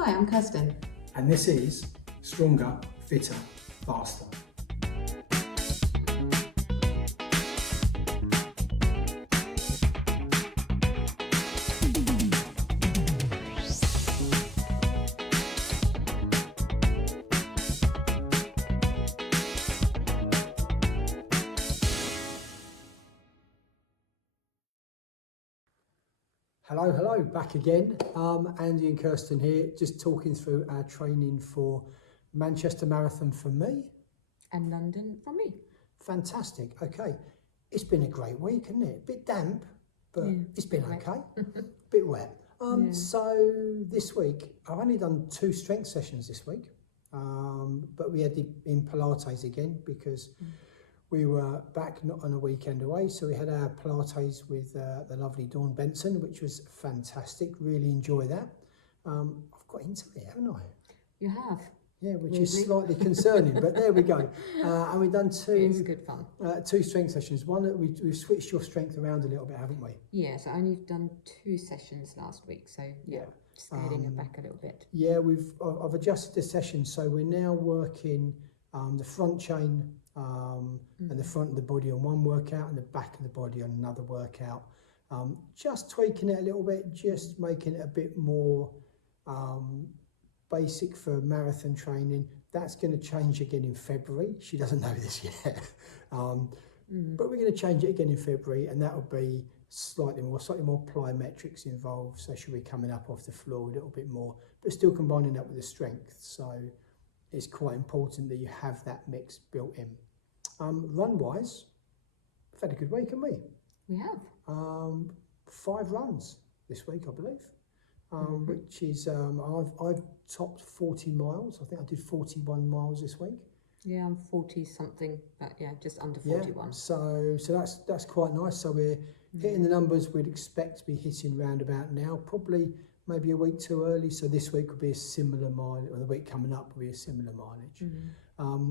Hi, I'm Kerstin. And this is Stronger, Fitter, Faster. Hello, back again. Andy and Kerstin here, just talking through our training for Manchester Marathon for me. And London from me. Fantastic. Okay, it's been a great week, hasn't it? A bit damp, but it's been okay. Bit wet. So this week, I've only done 2 strength sessions this week, but we had it in Pilates again because we were back not on a weekend away, so we had our Pilates with the lovely Dawn Benson, which was fantastic. Really enjoy that. I've got into it, haven't I? You have. Yeah, which is slightly concerning, but there we go. And we've done 2. It's good fun. 2 strength sessions. One that we've switched your strength around a little bit, haven't we? Yeah, so I only done 2 sessions last week, so scaling it back a little bit. Yeah, I've adjusted the session, so we're now working the front chain. And the front of the body on one workout and the back of the body on another workout. Just tweaking it a little bit, just making it a bit more basic for marathon training. That's going to change again in February. She doesn't know this yet. But we're going to change it again in February, and that will be slightly more plyometrics involved. So she'll be coming up off the floor a little bit more, but still combining that with the strength. So it's quite important that you have that mix built in. Run-wise, we've had a good week, haven't we? We have. 5 runs this week, I believe, which is, I've topped 40 miles. I think I did 41 miles this week. Yeah, I'm 40 something, but yeah, just under 41. Yeah, so that's quite nice. So we're hitting the numbers we'd expect to be hitting round about now, probably maybe a week too early. So this week will be a similar mileage, or the week coming up will be a similar mileage.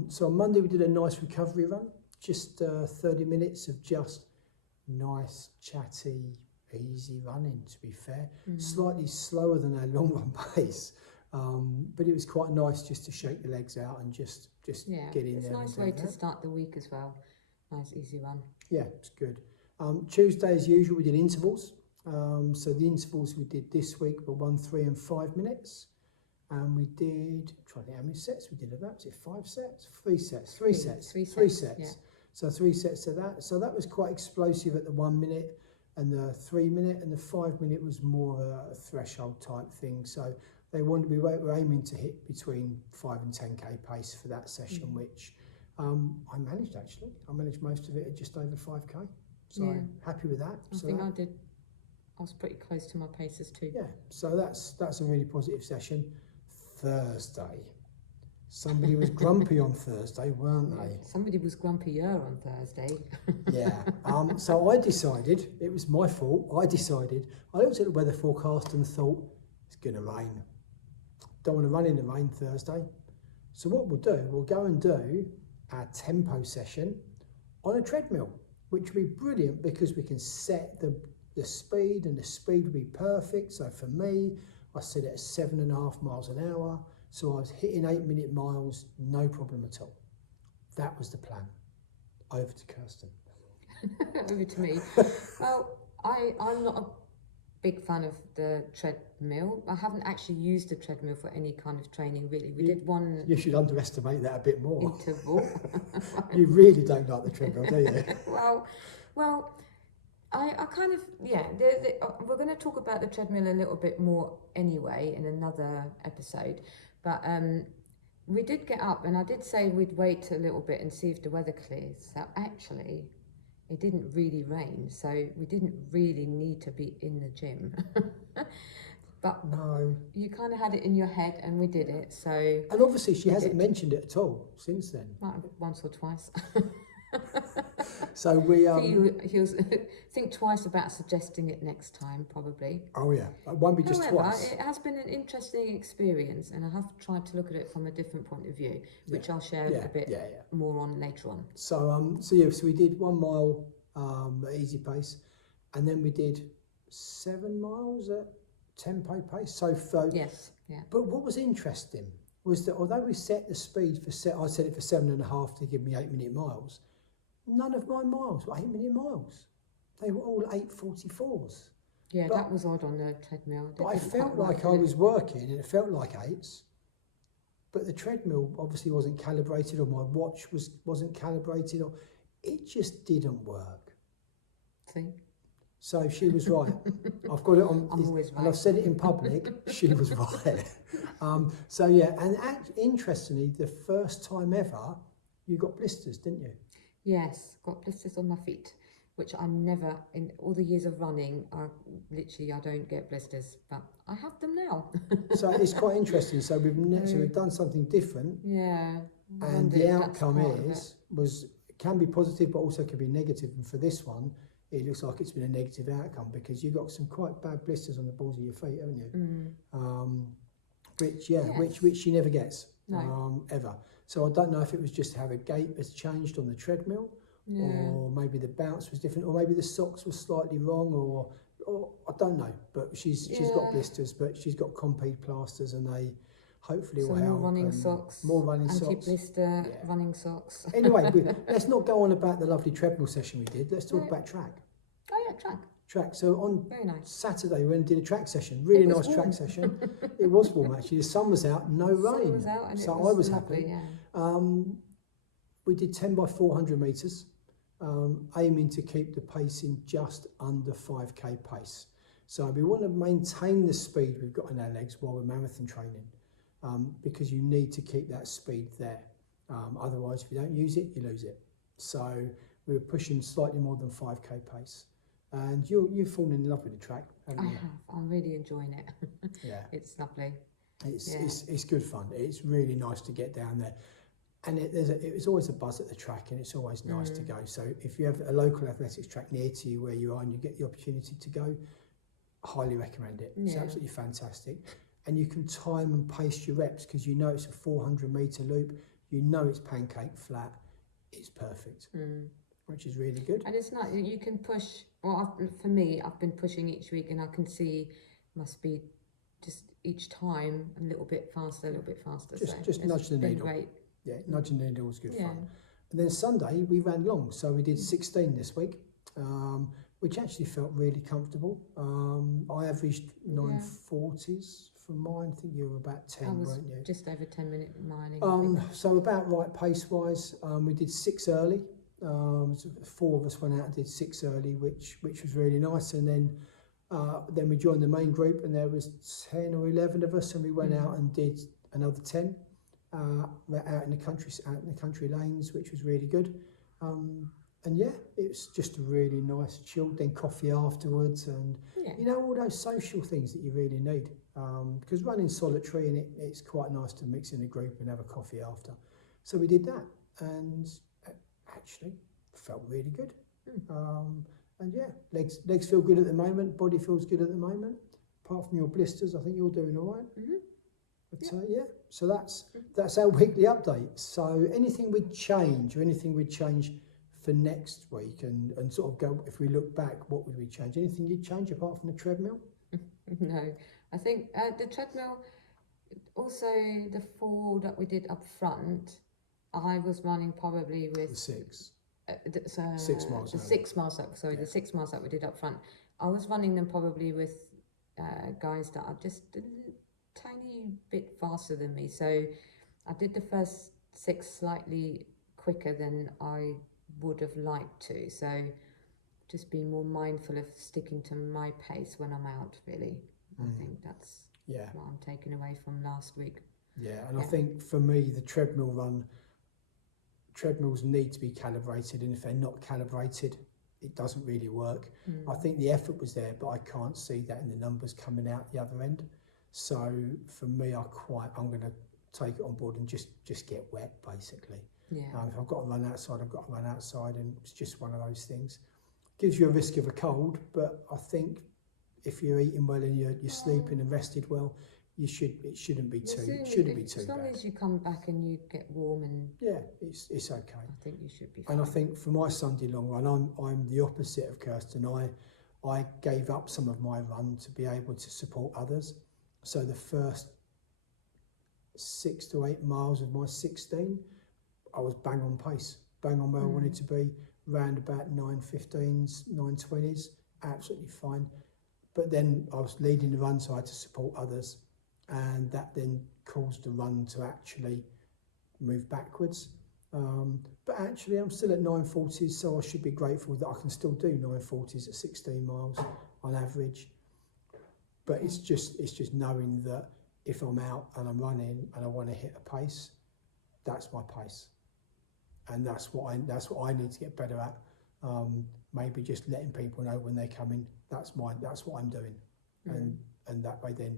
So on Monday we did a nice recovery run, just 30 minutes of just nice, chatty, easy running, to be fair. Slightly slower than our long run pace, but it was quite nice just to shake the legs out and just get in there. It's a nice way to start the week as well. Nice, easy run. Yeah, it's good. Tuesday, as usual, we did intervals. So the intervals we did this week were 1, 3 and 5 minutes. And we did, trying to think how many sets we did of that. Was it 5 sets? 3 sets. 3 sets. 3 sets. Yeah. So 3 sets of that. So that was quite explosive at the 1 minute and the 3 minute, and the 5 minute was more a threshold type thing. So we were aiming to hit between 5 and 10k pace for that session, which I managed actually. I managed most of it at just over 5k. So happy with that. I was pretty close to my paces too. Yeah, so that's a really positive session. Thursday. Somebody was grumpy on Thursday, weren't they? Somebody was grumpier on Thursday. Yeah. So I decided, it was my fault, I looked at the weather forecast and thought, it's going to rain. Don't want to run in the rain Thursday. So what we'll go and do our tempo session on a treadmill, which will be brilliant because we can set the speed, and the speed will be perfect. So for me, I set it at 7.5 miles an hour. So I was hitting 8-minute miles, no problem at all. That was the plan. Over to Kerstin. Over to me. Well, I'm not a big fan of the treadmill. I haven't actually used the treadmill for any kind of training, really. We did one... You should underestimate that a bit more. Interval. You really don't like the treadmill, do you? Well, I kind of, we're going to talk about the treadmill a little bit more anyway in another episode, but we did get up, and I did say we'd wait a little bit and see if the weather clears. So actually, it didn't really rain, so we didn't really need to be in the gym. But no, you kind of had it in your head, and we did it. So, and obviously she hasn't mentioned it at all since then. Might have once or twice. So we he'll think twice about suggesting it next time, probably. Oh yeah, it won't be just twice. It has been an interesting experience, and I have tried to look at it from a different point of view, which I'll share a bit more on later on. So so we did 1 mile at easy pace, and then we did 7 miles at tempo pace. So Yes, yeah. but what was interesting was that although we set the speed I set it for 7.5 to give me 8-minute miles. None of my miles were 8-minute miles. They were all 8:44s. Yeah, But- that was odd on the treadmill. But I Didn't felt quite work, like I did it? was working and it felt like 8s. But the treadmill obviously wasn't calibrated, or my watch wasn't calibrated, or it just didn't work. See? So she was right. I've got it on, I'm always and I've right. said it in public. She was right. So yeah, and interestingly, the first time ever, you got blisters, didn't you? Yes, got blisters on my feet, which I never, in all the years of running, I don't get blisters, but I have them now. So it's quite interesting. So we've done something different, Yeah. I and wonder the if that's outcome part of it. can be positive, but also can be negative. And for this one, it looks like it's been a negative outcome because you got some quite bad blisters on the balls of your feet, haven't you? Which Yes. which she never gets, No. ever. So I don't know if it was just how the gait has changed on the treadmill, Yeah. or maybe the bounce was different, or maybe the socks were slightly wrong, or I don't know. But she's got Yeah. blisters, but she's got Compeed plasters, and they hopefully So will more help. running and socks, more running socks. anti-blister Yeah. running socks. Anyway, let's not go on about the lovely treadmill session we did. Let's talk No. about track. Oh yeah, track. Track. So on Very nice. Saturday we went and did a track session. Really It nice was track warm. session. It was warm actually. The sun was out, no Sun rain. was out and So it was I was lovely, happy. yeah. We did 10 by 400 metres, aiming to keep the pace in just under 5k pace. So we want to maintain the speed we've got in our legs while we're marathon training, because you need to keep that speed there. Otherwise, if you don't use it, you lose it. So we were pushing slightly more than 5k pace. And you've fallen in love with the track, haven't I you? have. I'm really enjoying it. Yeah. It's lovely. It's good fun. It's really nice to get down there. And it's always a buzz at the track, and it's always nice to go. So if you have a local athletics track near to you where you are and you get the opportunity to go, highly recommend it. It's Yeah. absolutely fantastic. And you can time and pace your reps because you know it's a 400-metre loop. You know it's pancake flat. It's perfect, which is really good. And it's not, you can push, for me, I've been pushing each week and I can see my speed just each time a little bit faster, Just nudge the been needle. Great. Yeah, nudging the needle was good Yeah. fun. And then Sunday we ran long, so we did 16 this week, which actually felt really comfortable. I averaged 940s for mine. I think you were about 10, I was weren't you? just over 10-minute mining. I think. So about right pace-wise. We did 6 early. So 4 of us went out and did 6 early, which was really nice. And then we joined the main group, and there was 10 or 11 of us, and we went out and did another 10 out in the country lanes, which was really good. And yeah, it's just a really nice chilled. Then coffee afterwards, and you know, all those social things that you really need. Because running solitary, and it's quite nice to mix in a group and have a coffee after. So we did that, and actually felt really good. And yeah, legs feel good at the moment. Body feels good at the moment. Apart from your blisters, I think you're doing all right. But yeah, so that's our weekly update. So anything we'd change for next week, and sort of go, if we look back, what would we change? Anything you'd change apart from the treadmill? No, I think the treadmill, also the 4 that we did up front, I was running probably with... The 6. 6 miles. The 6 miles up, sorry, the 6 miles that we did up front. I was running them probably with guys that are just a tiny bit faster than me. So I did the first 6 slightly quicker than I would have liked to. So just be more mindful of sticking to my pace when I'm out, really. I think that's what I'm taking away from last week. Yeah, and I think for me, the treadmills need to be calibrated, and if they're not calibrated, it doesn't really work. I think the effort was there, but I can't see that in the numbers coming out the other end. So for me, I'm going to take it on board and just get wet, basically. Yeah. If I've got to run outside, I've got to run outside, and it's just one of those things. Gives you a risk of a cold, but I think if you're eating well and you're sleeping and rested well, it shouldn't be too As long bad. as you come back and you get warm, and Yeah, it's okay. I think you should be fine. And I think for my Sunday long run, I'm the opposite of Kerstin. I gave up some of my run to be able to support others. So the first 6 to 8 miles of my 16, I was bang on pace, bang on where I wanted to be, round about 9:15s, 9:20s, absolutely fine. But then I was leading the run, so I had to support others, and that then caused the run to actually move backwards. But actually I'm still at 9:40s, so I should be grateful that I can still do 9:40s at 16 miles on average. But it's just knowing that if I'm out and I'm running and I want to hit a pace, that's my pace, and that's what I need to get better at. Maybe just letting people know when they're coming. That's what I'm doing, and that way then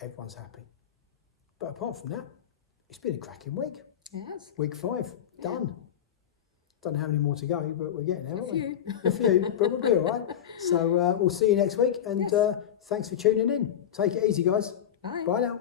everyone's happy. But apart from that, it's been a cracking week. Yes. Week 5 done. Don't know how many more to go, but we're getting there, aren't we? A few, but we'll be all right. So we'll see you next week, and thanks for tuning in. Take it easy, guys. Bye. Bye now.